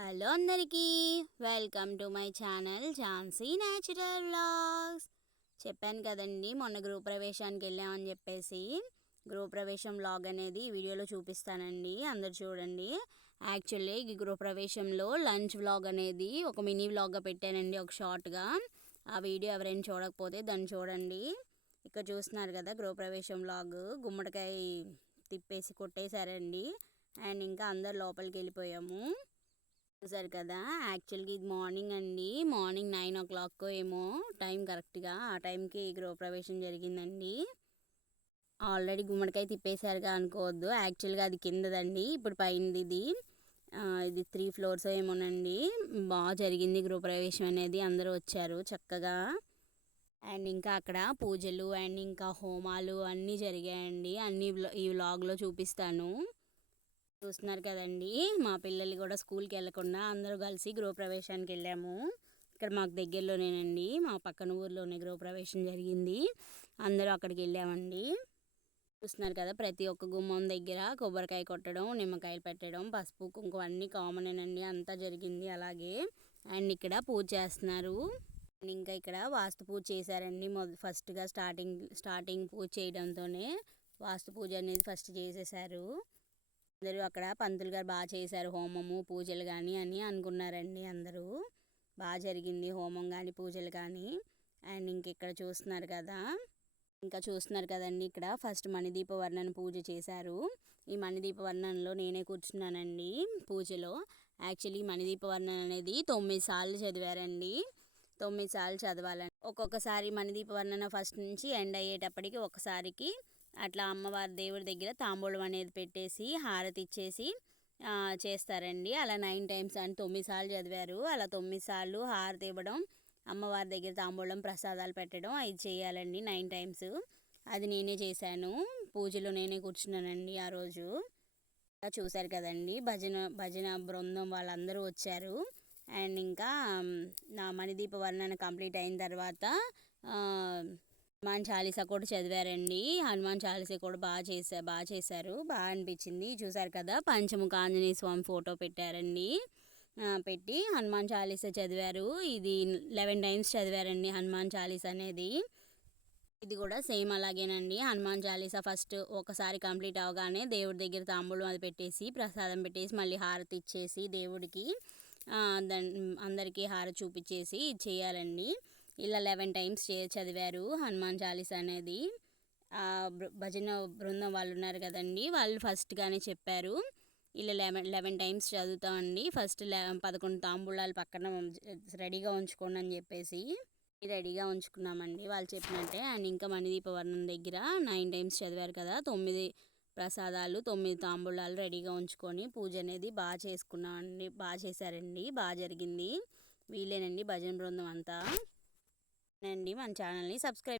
Hello అందరికీ welcome to my channel Jhansi natural vlogs. చెప్పాను కదండి మొన్న గృహప్రవేశానికి వెళ్ళామని చెప్పేసి గృహప్రవేశం వ్లాగ్ అనేది వీడియోలో చూపిస్తానండి అందరు చూడండి. యాక్చువల్లీ ఈ గృహప్రవేశంలో లంచ్ వ్లాగ్ అనేది ఒక మినీ వ్లాగ్గా పెట్టానండి ఒక షార్ట్గా. ఆ వీడియో ఎవరైనా చూడకపోతే దాన్ని చూడండి. ఇక్కడ చూస్తున్నారు కదా గృహప్రవేశం వ్లాగ్. గుమ్మడికాయ తిప్పేసి కొట్టేశారండి. అండ్ ఇంకా అందరు లోపలికి వెళ్ళిపోయాము. చూసారు కదా? యాక్చువల్గా ఇది మార్నింగ్ అండి. మార్నింగ్ నైన్ ఓ క్లాక్ ఏమో టైం కరెక్ట్గా ఆ టైంకి గృహప్రవేశం జరిగిందండి. ఆల్రెడీ గుమ్మడికాయ తిప్పేశారుగా అనుకోవద్దు. యాక్చువల్గా అది కిందదండి. ఇప్పుడు పైనది ఇది. ఇది త్రీ ఫ్లోర్స్ ఏమోనండి. బాగా జరిగింది గృహప్రవేశం అనేది. అందరూ వచ్చారు చక్కగా. అండ్ ఇంకా అక్కడ పూజలు అండ్ ఇంకా హోమాలు అన్నీ జరిగాయండి. అన్నీ ఈ వ్లాగ్లో చూపిస్తాను. చూస్తున్నారు కదండి. మా పిల్లలు కూడా స్కూల్కి వెళ్ళకుండా అందరూ కలిసి గృహప్రవేశానికి వెళ్ళాము. ఇక్కడ మాకు దగ్గరలోనేనండి. మా పక్కన ఊర్లోనే గృహప్రవేశం జరిగింది. అందరూ అక్కడికి వెళ్ళామండి. చూస్తున్నారు కదా ప్రతి ఒక్క గుమ్మం దగ్గర కొబ్బరికాయ కొట్టడం నిమ్మకాయలు పెట్టడం పసుపు కుంకుమ అన్నీ కామనేనండి. అంతా జరిగింది అలాగే. అండ్ ఇక్కడ పూజ చేస్తున్నారు. అండ్ ఇంకా ఇక్కడ వాస్తు పూజ చేశారండి. మొద ఫస్ట్గా స్టార్టింగ్ స్టార్టింగ్ పూజ చేయడంతోనే వాస్తు పూజ అనేది ఫస్ట్ చేసేసారు. అందరూ అక్కడ పంతులు గారు బాగా చేశారు హోమము పూజలు కానీ అని అనుకున్నారండి అందరూ. బాగా జరిగింది హోమం కానీ పూజలు కానీ అండ్ ఇంక ఇక్కడ చూస్తున్నారు కదా. ఇంకా చూస్తున్నారు కదండి ఇక్కడ ఫస్ట్ మణిదీప వర్ణన పూజ చేశారు. ఈ మణిదీప వర్ణనలో నేనే కూర్చున్నానండి పూజలో. యాక్చువల్లీ మణిదీప వర్ణన అనేది తొమ్మిది సార్లు చదివారండి. తొమ్మిది సార్లు చదవాలని ఒక్కొక్కసారి మణిదీప వర్ణన ఫస్ట్ నుంచి ఎండ్ అయ్యేటప్పటికి ఒకసారికి అట్లా అమ్మవారి దేవుడి దగ్గర తాంబూలం అనేది పెట్టేసి హారతి ఇచ్చేసి చేస్తారండి. అలా నైన్ టైమ్స్ అని తొమ్మిది సార్లు చదివారు. అలా తొమ్మిది సార్లు హారతి ఇవ్వడం అమ్మవారి దగ్గర తాంబూలం ప్రసాదాలు పెట్టడం అది చేయాలండి నైన్ టైమ్స్. అది నేనే చేశాను. పూజలో నేనే కూర్చున్నానండి ఆ రోజు. అలా చూశారు కదండి. భజన భజన బృందం వాళ్ళందరూ వచ్చారు. అండ్ ఇంకా నా మణిదీప వర్ణన కంప్లీట్ అయిన తర్వాత హనుమాన్ చాలీసా కూడా చదివారండి. హనుమాన్ చాలీసా కూడా బాగా చేసా బాగా చేశారు. బాగా అనిపించింది. చూసారు కదా పంచముఖ ఆంజనేయ స్వామి ఫోటో పెట్టారండి. పెట్టి హనుమాన్ చాలీసా చదివారు. ఇది లెవెన్ టైమ్స్ చదివారండి హనుమాన్ చాలీసా అనేది. ఇది కూడా సేమ్ అలాగేనండి. హనుమాన్ చాలీసా ఫస్ట్ ఒకసారి కంప్లీట్ అవగానే దేవుడి దగ్గర తాంబూలం అది పెట్టేసి ప్రసాదం పెట్టేసి మళ్ళీ హారతి ఇచ్చేసి దేవుడికి ఆ, అందరికీ హారతి చూపించేసి ఇది చేయాలండి. ఇలా లెవెన్ టైమ్స్ చదివారు హనుమాన్ చాలీస్ అనేది. భజన బృందం వాళ్ళు ఉన్నారు కదండి వాళ్ళు ఫస్ట్గానే చెప్పారు. ఇలా లెవెన్ లెవెన్ టైమ్స్ చదువుతామండి ఫస్ట్ లె పదకొండు తాంబూలాలు పక్కన రెడీగా ఉంచుకోండి అని చెప్పేసి రెడీగా ఉంచుకున్నామండి. వాళ్ళు చెప్పినట్టే అండ్ ఇంకా మణిదీప వర్ణం దగ్గర నైన్ టైమ్స్ చదివారు కదా తొమ్మిది ప్రసాదాలు తొమ్మిది తాంబూలాలు రెడీగా ఉంచుకొని పూజ అనేది బాగా చేసుకున్నామండి. బాగా చేశారండి. బాగా జరిగింది. వీళ్ళేనండి భజన బృందం అంతా. అండి మన ఛానల్ని. సబ్స్క్రైబ్